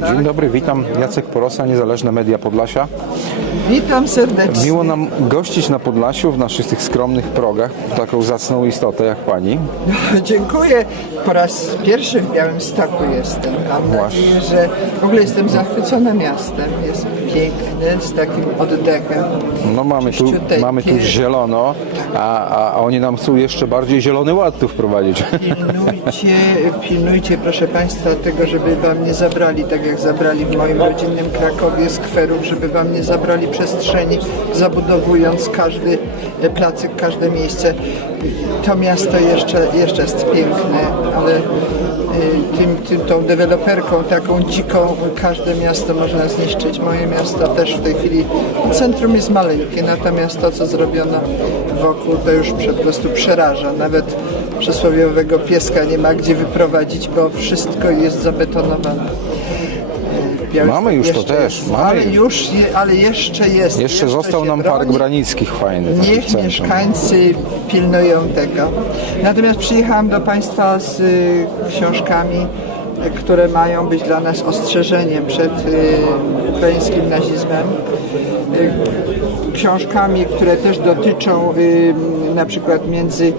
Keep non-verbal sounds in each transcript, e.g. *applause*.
Dzień dobry, witam. Jacek Porosa, Niezależne Media Podlasia. Witam serdecznie. Miło nam gościć na Podlasiu w naszych tych skromnych progach taką zacną istotę jak pani. Dziękuję. Po raz pierwszy w Białymstoku jestem. Mam Właśnie. nadzieję, że w ogóle jestem zachwycona miastem. Jest piękny, z takim oddechem. No mamy tu, mamy tu zielono, a, a, a oni nam chcą jeszcze bardziej zielony ład tu wprowadzić. *laughs* Pilnujcie, pilnujcie proszę Państwa tego, żeby Wam nie zabrali, tak jak zabrali w moim rodzinnym Krakowie skwerów, żeby Wam nie zabrali przestrzeni, zabudowując każdy placyk, każde miejsce. To miasto jeszcze, jeszcze jest piękne, ale y, tym, tym, tą deweloperką taką dziką każde miasto można zniszczyć. Moje miasto też w tej chwili, centrum jest maleńkie, natomiast to, co zrobiono wokół, to już po prostu przeraża. Nawet przysłowiowego pieska nie ma gdzie wyprowadzić, bo wszystko jest zabetonowane. Białystok Mamy już to jeszcze też, Jest, mamy ale już. je, ale jeszcze jest. Jeszcze został się nam Park. Branickich fajny. Niech mieszkańcy pilnują tego. Natomiast przyjechałam do Państwa z y, książkami, które mają być dla nas ostrzeżeniem przed y, ukraińskim nazizmem. Y, książkami, które też dotyczą y, na przykład między,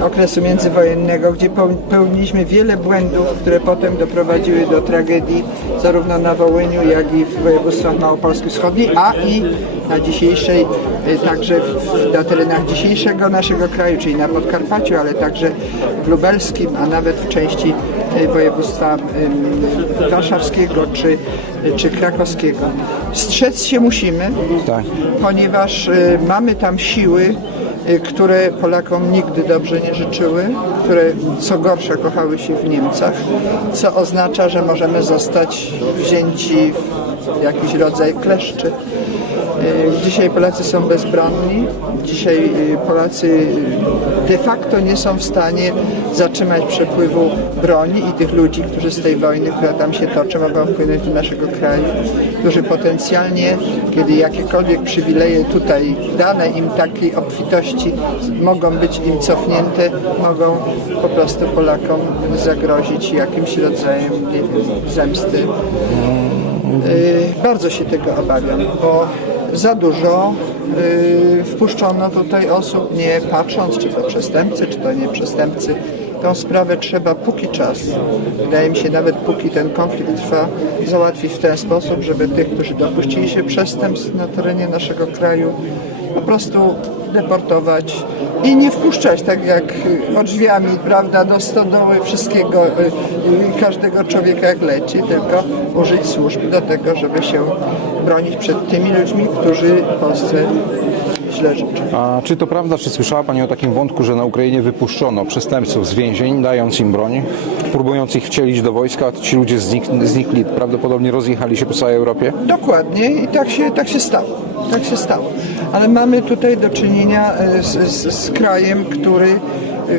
okresu międzywojennego, gdzie popełniliśmy wiele błędów, które potem doprowadziły do tragedii zarówno na Wołyniu, jak i w województwach małopolskim wschodniej, a i na dzisiejszej, y, także na terenach dzisiejszego naszego kraju, czyli na Podkarpaciu, ale także w lubelskim, a nawet w części y, województwa warszawskiego czy, czy krakowskiego. Strzec się musimy, Tak. ponieważ y, mamy tam siły, które Polakom nigdy dobrze nie życzyły, które co gorsza kochały się w Niemcach, co oznacza, że możemy zostać wzięci w jakiś rodzaj kleszczy. Y, Dzisiaj Polacy są bezbronni, dzisiaj y, Polacy de facto nie są w stanie zatrzymać przepływu broni i tych ludzi, którzy z tej wojny, która tam się toczy, mogą wpłynąć do naszego kraju, którzy potencjalnie, kiedy jakiekolwiek przywileje tutaj dane im takiej obfitości mogą być im cofnięte, mogą po prostu Polakom zagrozić jakimś rodzajem nie wiem, zemsty. Y, Bardzo się tego obawiam, bo za dużo y, wpuszczono tutaj osób, nie patrząc, czy to przestępcy, czy to nie przestępcy. Tą sprawę trzeba póki czas, wydaje mi się nawet póki ten konflikt trwa, załatwić w ten sposób, żeby tych, którzy dopuścili się przestępstw na terenie naszego kraju, po prostu deportować i nie wpuszczać tak jak y, drzwiami, prawda, do stodoły wszystkiego, y, y, każdego człowieka jak leci, tylko użyć służb do tego, żeby się bronić przed tymi ludźmi, którzy Polsce źle życzą. A czy to prawda, czy słyszała Pani o takim wątku, że na Ukrainie wypuszczono przestępców z więzień, dając im broń, próbując ich wcielić do wojska, a ci ludzie znik znikli, prawdopodobnie rozjechali się po całej Europie? Dokładnie i tak się, tak się stało. Tak się stało. Ale mamy tutaj do czynienia e, z, z, z krajem, który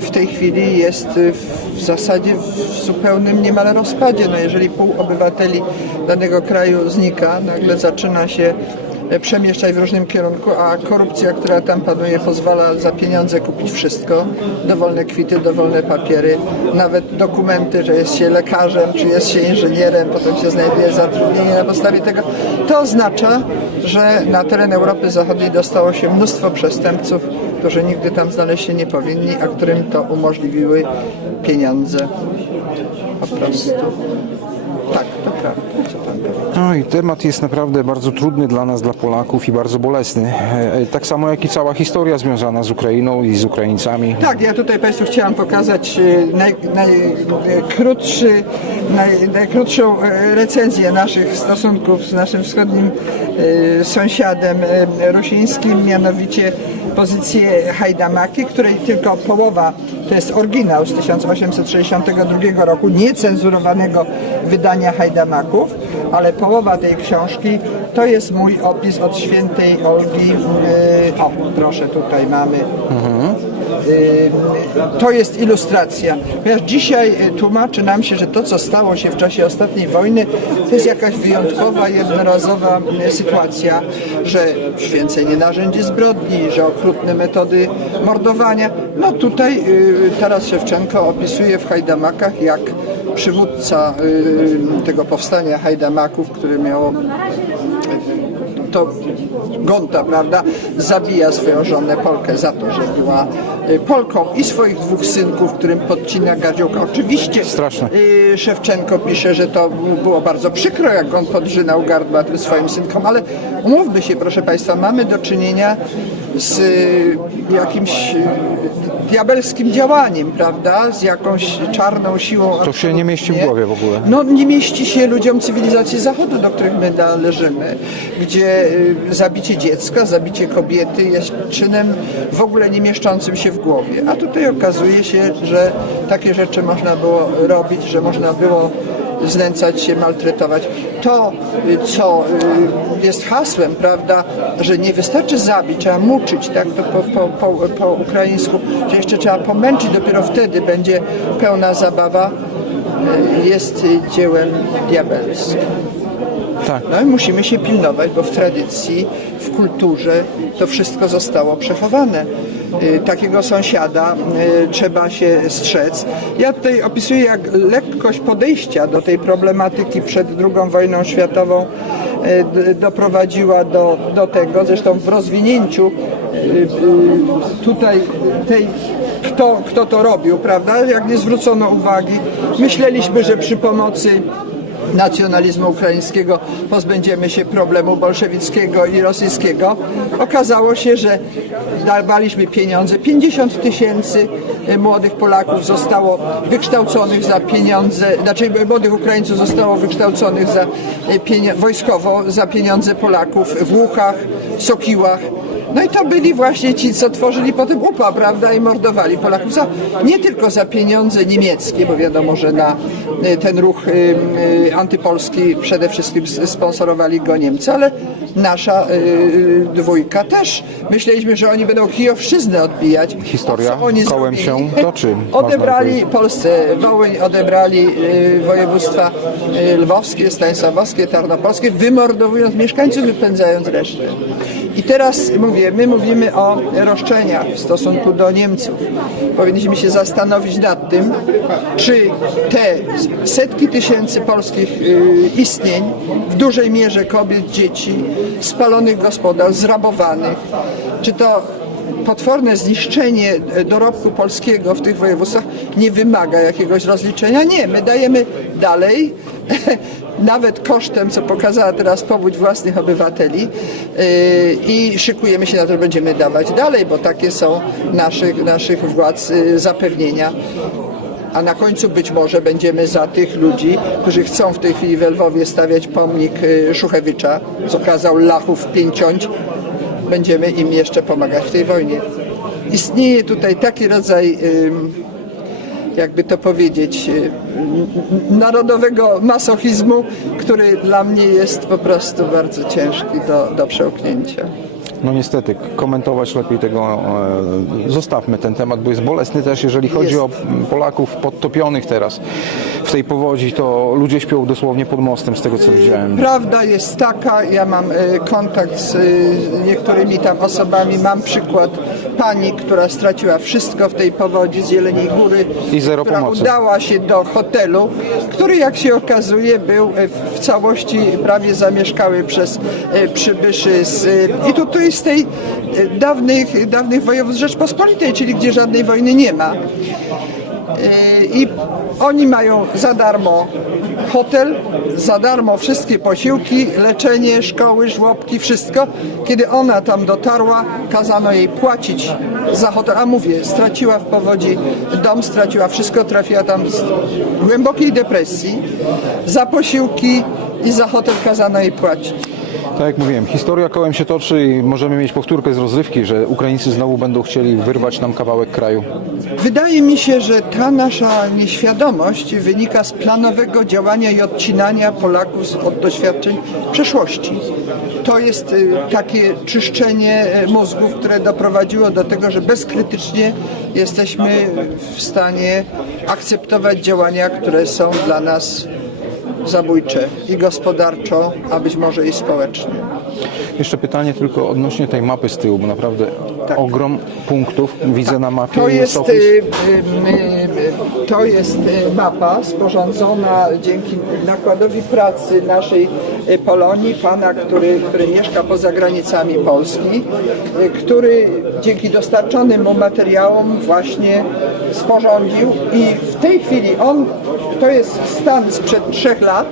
w tej chwili jest e, w zasadzie w zupełnym niemal rozpadzie. No jeżeli pół obywateli danego kraju znika, nagle zaczyna się e, przemieszczać w różnym kierunku, a korupcja, która tam panuje, pozwala za pieniądze kupić wszystko. Dowolne kwity, dowolne papiery, nawet dokumenty, że jest się lekarzem, czy jest się inżynierem, potem się znajduje zatrudnienie na podstawie tego. To oznacza, że na teren Europy Zachodniej dostało się mnóstwo przestępców, którzy nigdy tam znaleźć się nie powinni, a którym to umożliwiły pieniądze. Po prostu. Tak, to prawda, co pan powie. No i temat jest naprawdę bardzo trudny dla nas, dla Polaków i bardzo bolesny. E, e, Tak samo jak i cała historia związana z Ukrainą i z Ukraińcami. Tak, ja tutaj Państwu chciałam pokazać e, naj, najkrótszy, naj, najkrótszą recenzję naszych stosunków z naszym wschodnim sąsiadem rusińskim, mianowicie pozycję Hajdamaki, której tylko połowa to jest oryginał z 1862 roku, niecenzurowanego wydania Hajdamaków, ale połowa tej książki to jest mój opis od świętej Olgi. e, O, proszę, tutaj mamy. Y, To jest ilustracja. Ponieważ dzisiaj y, tłumaczy nam się, że to, co stało się w czasie ostatniej wojny, to jest jakaś wyjątkowa, jednorazowa y, sytuacja, że święcenie narzędzi zbrodni, że okrutne metody mordowania. No tutaj y, Taras Szewczenko opisuje w Hajdamakach, jak przywódca y, tego powstania Hajdamaków, który miało to Gonta, prawda, zabija swoją żonę Polkę za to, że była y, Polką i swoich dwóch synków, którym podcina gadziołka. Oczywiście Straszne. y, Szewczenko pisze, że to było bardzo przykro, jak on podrzynał gardła tym swoim synkom, ale umówmy się, proszę Państwa, mamy do czynienia z y, jakimś y, diabelskim działaniem, prawda, z jakąś czarną siłą. To się nie mieści w głowie w ogóle. No nie mieści się ludziom cywilizacji Zachodu, do których my należymy, gdzie y, zabicie dziecka, zabicie kobiety jest czynem w ogóle nie mieszczącym się w głowie. A tutaj okazuje się, że takie rzeczy można było robić, że można było znęcać się, maltretować. To, co y, jest hasłem, prawda, że nie wystarczy zabić, trzeba muczyć, tak to po, po, po, ukraińsku, że jeszcze trzeba pomęczyć, dopiero wtedy będzie pełna zabawa, y, jest dziełem diabelskim. Tak. No i musimy się pilnować, bo w tradycji, w kulturze to wszystko zostało przechowane. Y, Takiego sąsiada y, trzeba się strzec. Ja tutaj opisuję jak lekkość podejścia do tej problematyki przed II wojną światową y, doprowadziła do, do tego, zresztą w rozwinięciu tutaj tej kto, kto to robił, prawda? Jak nie zwrócono uwagi, myśleliśmy, że przy pomocy nacjonalizmu ukraińskiego pozbędziemy się problemu bolszewickiego i rosyjskiego. Okazało się, że dawaliśmy pieniądze. 50 tysięcy e, młodych Polaków zostało wykształconych za pieniądze, znaczy młodych Ukraińców zostało wykształconych za e, wojskowo za pieniądze Polaków w Łuchach, Sokiłach. No i to byli właśnie ci, co tworzyli potem UPA, prawda, i mordowali Polaków. Za, nie tylko za pieniądze niemieckie, bo wiadomo, że na y, ten ruch y, y, antypolski przede wszystkim sponsorowali go Niemcy, ale nasza y, y, dwójka też. Myśleliśmy, że oni będą kijowszczyznę odbijać. Historia oni kołem zrobili? się toczy, *laughs* Odebrali. Polsce Wołyń, odebrali y, województwa y, lwowskie, stanisławowskie, tarnopolskie, wymordowując mieszkańców, wypędzając resztę. I teraz mówię, my mówimy o roszczeniach w stosunku do Niemców. Powinniśmy się zastanowić nad tym, czy te setki tysięcy polskich y, istnień, w dużej mierze kobiet, dzieci, spalonych gospodarstw, zrabowanych, czy to potworne zniszczenie e, dorobku polskiego w tych województwach nie wymaga jakiegoś rozliczenia. Nie, my dajemy dalej, *laughs* nawet kosztem, co pokazała teraz powódź własnych obywateli yy, i szykujemy się na to, że będziemy dawać dalej, bo takie są naszych, naszych władz yy, zapewnienia. A na końcu być może będziemy za tych ludzi, którzy chcą w tej chwili w Lwowie stawiać pomnik yy, Szuchewicza, co kazał Lachów pięciąć, będziemy im jeszcze pomagać w tej wojnie. Istnieje tutaj taki rodzaj, jakby to powiedzieć, y, narodowego masochizmu, który dla mnie jest po prostu bardzo ciężki do, do przełknięcia. No niestety, komentować lepiej tego, e, zostawmy ten temat, bo jest bolesny też, jeżeli chodzi Jest. o Polaków podtopionych teraz tej powodzi, to ludzie śpią dosłownie pod mostem z tego co widziałem. Prawda jest taka, ja mam y, kontakt z y, niektórymi tam osobami, mam przykład pani, która straciła wszystko w tej powodzi z Jeleniej Góry, I zero która pomocy. udała się do hotelu, który jak się okazuje był y, w całości prawie zamieszkały przez przybyszy z, i to, to jest z tej dawnych, dawnych województw Rzeczpospolitej, czyli gdzie żadnej wojny nie ma. I oni mają za darmo hotel, za darmo wszystkie posiłki, leczenie, szkoły, żłobki, wszystko. Kiedy ona tam dotarła, kazano jej płacić za hotel. A mówię, straciła w powodzi dom, straciła wszystko, trafiła tam z głębokiej depresji. Za posiłki i za hotel kazano jej płacić. Tak jak mówiłem, historia kołem się toczy i możemy mieć powtórkę z rozrywki, że Ukraińcy znowu będą chcieli wyrwać nam kawałek kraju. Wydaje mi się, że ta nasza nieświadomość wynika z planowego działania i odcinania Polaków od doświadczeń przeszłości. To jest y, takie czyszczenie y, mózgów, które doprowadziło do tego, że bezkrytycznie jesteśmy w stanie akceptować działania, które są dla nas zabójcze i gospodarczo, a być może i społecznie. Jeszcze pytanie tylko odnośnie tej mapy z tyłu, bo naprawdę ogrom punktów widzę na mapie. To jest y, y, y, To jest mapa sporządzona dzięki nakładowi pracy naszej Polonii, pana, który, który mieszka poza granicami Polski, e, który dzięki dostarczonym mu materiałom właśnie sporządził i w tej chwili on, to jest stan sprzed trzech lat,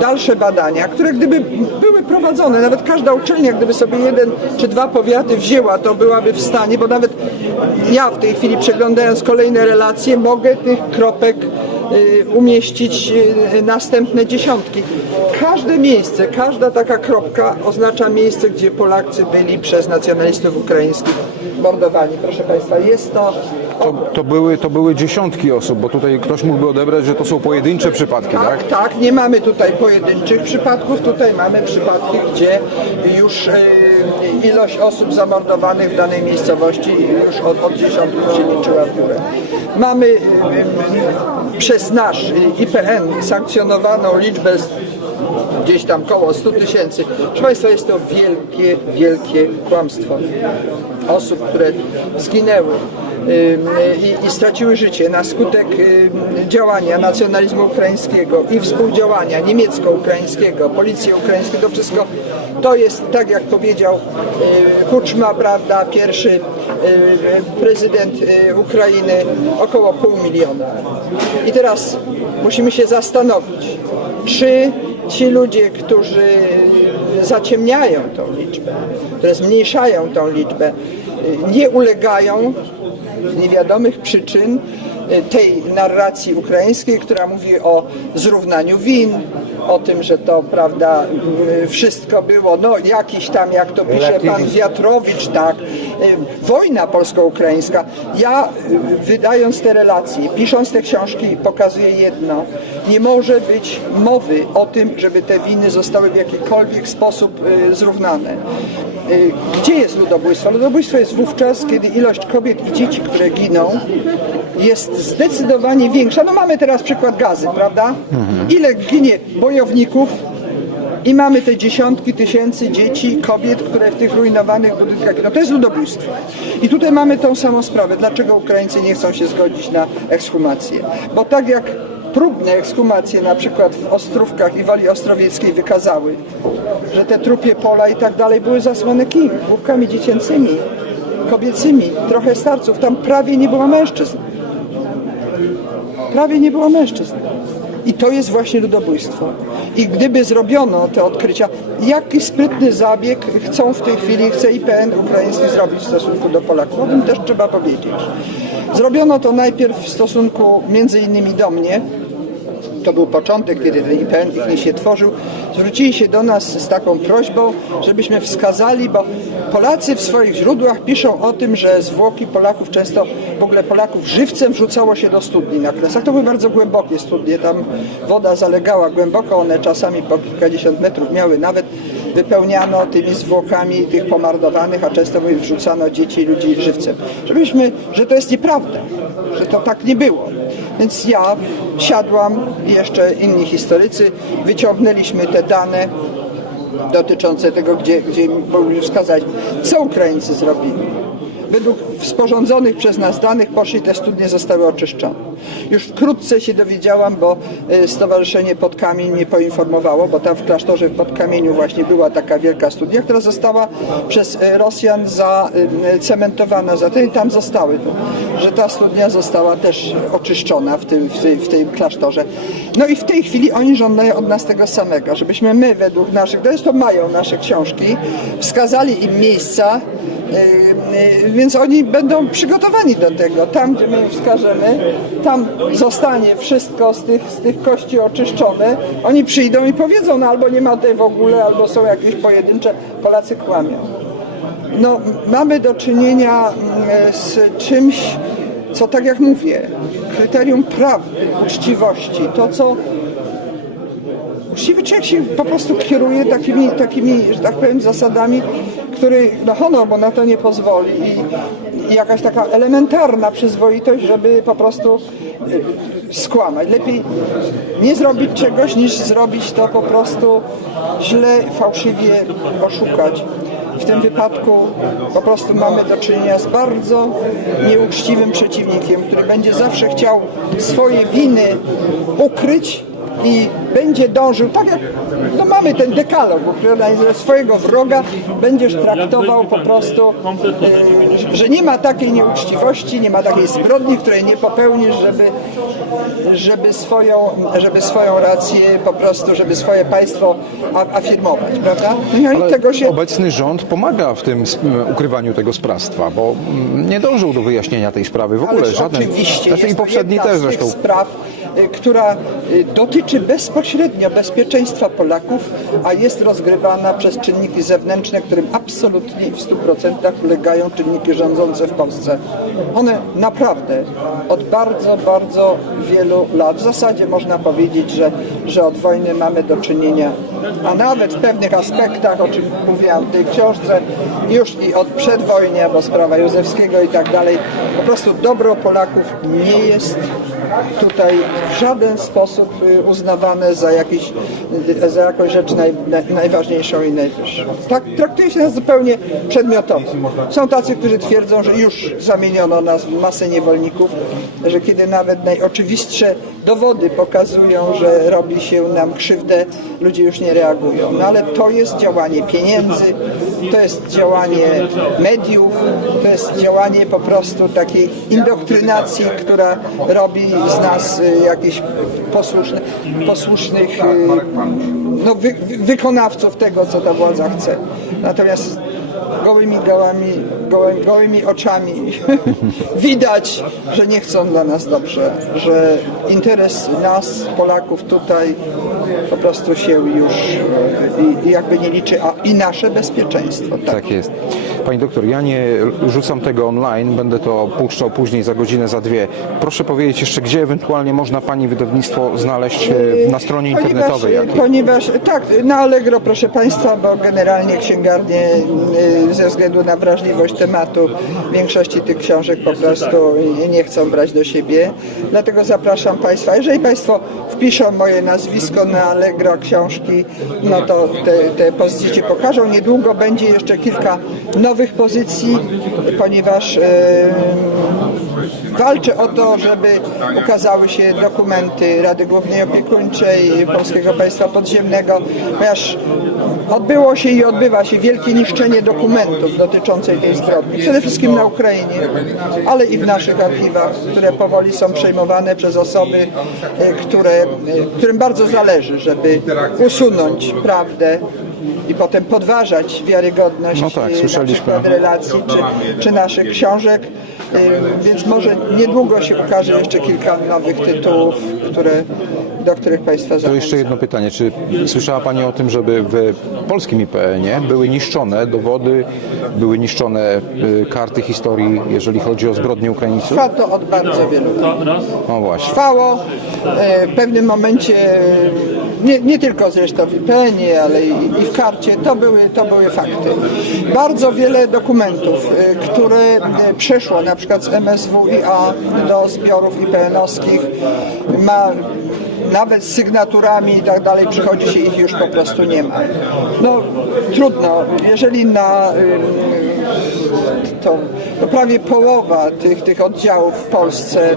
dalsze badania, które gdyby były prowadzone, nawet każda uczelnia, gdyby sobie jeden czy dwa powiaty wzięła, to byłaby w stanie, bo nawet ja w tej chwili przeglądając kolejne relacje, mogę tych kropek y, umieścić y, następne dziesiątki. Każde miejsce, każda taka kropka oznacza miejsce, gdzie Polacy byli przez nacjonalistów ukraińskich mordowani. Proszę Państwa, jest to To, to, były, to były dziesiątki osób, bo tutaj ktoś mógłby odebrać, że to są pojedyncze przypadki, tak? Tak, tak, nie mamy tutaj pojedynczych przypadków, tutaj mamy przypadki, gdzie już e, ilość osób zamordowanych w danej miejscowości już od, od dziesiątków się liczyła w górę. Mamy e, przez nasz IPN sankcjonowaną liczbę gdzieś tam koło 100 tysięcy. Proszę Państwa, jest to wielkie, wielkie kłamstwo osób, które zginęły i, i straciły życie na skutek działania nacjonalizmu ukraińskiego i współdziałania niemiecko-ukraińskiego, policji ukraińskiej, to wszystko to jest, tak jak powiedział y, Kuczma, prawda, pierwszy y, prezydent y, Ukrainy, około pół miliona. I teraz musimy się zastanowić, czy ci ludzie, którzy zaciemniają tą liczbę, które zmniejszają tą liczbę, nie ulegają z niewiadomych przyczyn tej narracji ukraińskiej, która mówi o zrównaniu win, o tym, że to prawda wszystko było, no jakiś tam, jak to pisze pan Wiatrowicz, tak, wojna polsko-ukraińska. Ja wydając te relacje, pisząc te książki, pokazuję jedno. Nie może być mowy o tym, żeby te winy zostały w jakikolwiek sposób y, zrównane. Y, Gdzie jest ludobójstwo? Ludobójstwo jest wówczas, kiedy ilość kobiet i dzieci, które giną, jest zdecydowanie większa. No mamy teraz przykład gazy, prawda? Ile ginie bojowników i mamy te dziesiątki tysięcy dzieci, kobiet, które w tych rujnowanych budynkach giną. To jest ludobójstwo. I tutaj mamy tą samą sprawę. Dlaczego Ukraińcy nie chcą się zgodzić na ekshumację? Bo tak jak próbne ekshumacje na przykład w Ostrówkach i Woli Ostrowieckiej wykazały, że te trupie pola i tak dalej były zasłone kim? Główkami dziecięcymi, kobiecymi, trochę starców. Tam prawie nie było mężczyzn. Prawie nie było mężczyzn. I to jest właśnie ludobójstwo. I gdyby zrobiono te odkrycia, jaki sprytny zabieg chcą w tej chwili, chce IPN ukraiński zrobić w stosunku do Polaków, o tym też trzeba powiedzieć. Zrobiono to najpierw w stosunku między innymi do mnie, to był początek, kiedy ten nie się tworzył, zwrócili się do nas z taką prośbą, żebyśmy wskazali, bo Polacy w swoich źródłach piszą o tym, że zwłoki Polaków, często w ogóle Polaków żywcem wrzucało się do studni na Kresach. To były bardzo głębokie studnie, tam woda zalegała głęboko, one czasami po kilkadziesiąt metrów miały nawet wypełniano tymi zwłokami tych pomardowanych, a często wrzucano dzieci i ludzi żywcem. Żebyśmy, że to jest nieprawda, że to tak nie było. Więc ja siadłam i jeszcze inni historycy, wyciągnęliśmy te dane dotyczące tego, gdzie, gdzie mogli wskazać, co Ukraińcy zrobili. Według sporządzonych przez nas danych poszli te studnie zostały oczyszczone. Już wkrótce się dowiedziałam, bo y, Stowarzyszenie Podkamień mnie poinformowało, bo tam w klasztorze w Podkamieniu właśnie była taka wielka studnia, która została przez y, Rosjan zacementowana. Zatem i tam zostały, że ta studnia została też oczyszczona w tym, w, tej, w tym klasztorze. No i w tej chwili oni żądają od nas tego samego, żebyśmy my według naszych, zresztą mają nasze książki, wskazali im miejsca, Więc oni będą przygotowani do tego. Tam, gdzie my wskażemy, tam zostanie wszystko z tych, z tych kości oczyszczone. Oni przyjdą i powiedzą, no albo nie ma tej w ogóle, albo są jakieś pojedyncze. Polacy kłamią. No, mamy do czynienia mm, z czymś, co tak jak mówię, kryterium prawdy, uczciwości, to co Uczciwy człowiek się po prostu kieruje takimi, takimi że tak powiem, zasadami, który, no honor mu na to nie pozwoli i, i jakaś taka elementarna przyzwoitość, żeby po prostu y, skłamać. Lepiej nie zrobić czegoś, niż zrobić to po prostu źle, fałszywie oszukać. W tym wypadku po prostu mamy do czynienia z bardzo nieuczciwym przeciwnikiem, który będzie zawsze chciał swoje winy ukryć i będzie dążył, tak jak no mamy ten dekalog, prawda, że swojego wroga będziesz traktował po prostu, e, że nie ma takiej nieuczciwości, nie ma takiej zbrodni, której nie popełnisz, żeby, żeby, swoją, żeby swoją rację po prostu, żeby swoje państwo afirmować, prawda? No i oni Ale tego się obecny rząd pomaga w tym ukrywaniu tego sprawstwa, bo mm, nie dążył do wyjaśnienia tej sprawy w ogóle. Ależ żaden. oczywiście Znaczy i poprzedni też z tych zresztą. spraw, y, która y, dotyczy bezpośrednio bezpieczeństwa Polaków, a jest rozgrywana przez czynniki zewnętrzne, którym absolutnie w 100% ulegają czynniki rządzące w Polsce. One naprawdę od bardzo, bardzo wielu lat, w zasadzie można powiedzieć, że, że od wojny mamy do czynienia, a nawet w pewnych aspektach, o czym mówiłam w tej książce, już i od przedwojnia, bo sprawa Józefskiego i tak dalej, po prostu dobro Polaków nie jest tutaj w żaden sposób y, uznawane za, jakiś, y, za jakąś rzecz naj, naj, najważniejszą i najwyższą. Tak, traktuje się nas zupełnie przedmiotowo. Są tacy, którzy twierdzą, że już zamieniono nas w masę niewolników, że kiedy nawet najoczywistsze dowody pokazują, że robi się nam krzywdę, ludzie już nie reagują. No ale to jest działanie pieniędzy, to jest działanie mediów, to jest działanie po prostu takiej indoktrynacji, która robi z nas y, jakichś posłusznych, posłusznych no, wy, wykonawców tego, co ta władza chce. Natomiast gołymi gołami, gołymi, gołymi oczami *laughs* widać, że nie chcą dla nas dobrze, że interes nas, Polaków tutaj po prostu się już i, jakby nie liczy, a i nasze bezpieczeństwo. Tak. Tak jest. Pani doktor, ja nie rzucam tego online, będę to puszczał później za godzinę, za dwie. Proszę powiedzieć jeszcze, gdzie ewentualnie można Pani wydawnictwo znaleźć e, na stronie internetowej Ponieważ, jakiej? ponieważ tak, na Allegro proszę Państwa, bo generalnie księgarnie y, ze względu na wrażliwość tematu większości tych książek po prostu nie chcą brać do siebie. Dlatego zapraszam Państwa, jeżeli Państwo wpiszą moje nazwisko na Allegro książki, no to te, te pozycje się pokażą. Niedługo będzie jeszcze kilka nowych pozycji, ponieważ y, Walczę o to, żeby ukazały się dokumenty Rady Głównej Opiekuńczej Polskiego Państwa Podziemnego, ponieważ odbyło się i odbywa się wielkie niszczenie dokumentów dotyczących tej zbrodni. Przede wszystkim na Ukrainie, ale i w naszych archiwach, które powoli są przejmowane przez osoby, e, które, e, którym bardzo zależy, żeby usunąć prawdę i potem podważać wiarygodność No tak, e, relacji czy, czy naszych książek. Y, Więc może niedługo się ukaże jeszcze kilka nowych tytułów, które, do których Państwa To zachęcam. jeszcze jedno pytanie. Czy słyszała Pani o tym, żeby w polskim IPN-ie były niszczone dowody, były niszczone y, karty historii, jeżeli chodzi o zbrodnie Ukraińców? Trwa to od bardzo wielu lat. No właśnie. Trwało e, w pewnym momencie, e, nie, nie tylko zresztą w IPN-ie, ale i, i w karcie, to były, to były fakty. Bardzo wiele dokumentów, które przeszło na przykład z MSWiA do zbiorów IPN-owskich, ma nawet z sygnaturami i tak dalej, przychodzi się ich już po prostu nie ma. No trudno, jeżeli na to, to prawie połowa tych, tych oddziałów w Polsce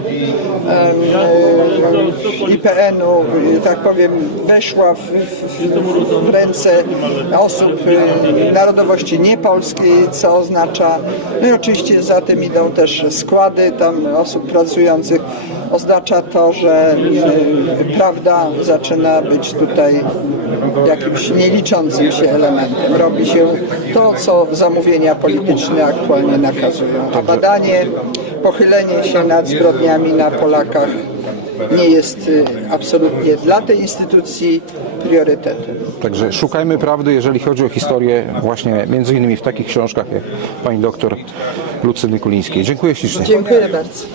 IPN-u, tak powiem, weszła w, w, w ręce osób narodowości niepolskiej, co oznacza, no i oczywiście za tym idą też składy tam osób pracujących, oznacza to, że prawda zaczyna być tutaj jakimś nieliczącym się elementem. Robi się to, co zamówienia polityczne aktualnie nakazują. A badanie, pochylenie się nad zbrodniami na Polakach nie jest y, absolutnie dla tej instytucji priorytetem. Także szukajmy prawdy, jeżeli chodzi o historię właśnie między innymi w takich książkach jak pani doktor Lucyny Kulińskiej. Dziękuję ślicznie. Dziękuję bardzo.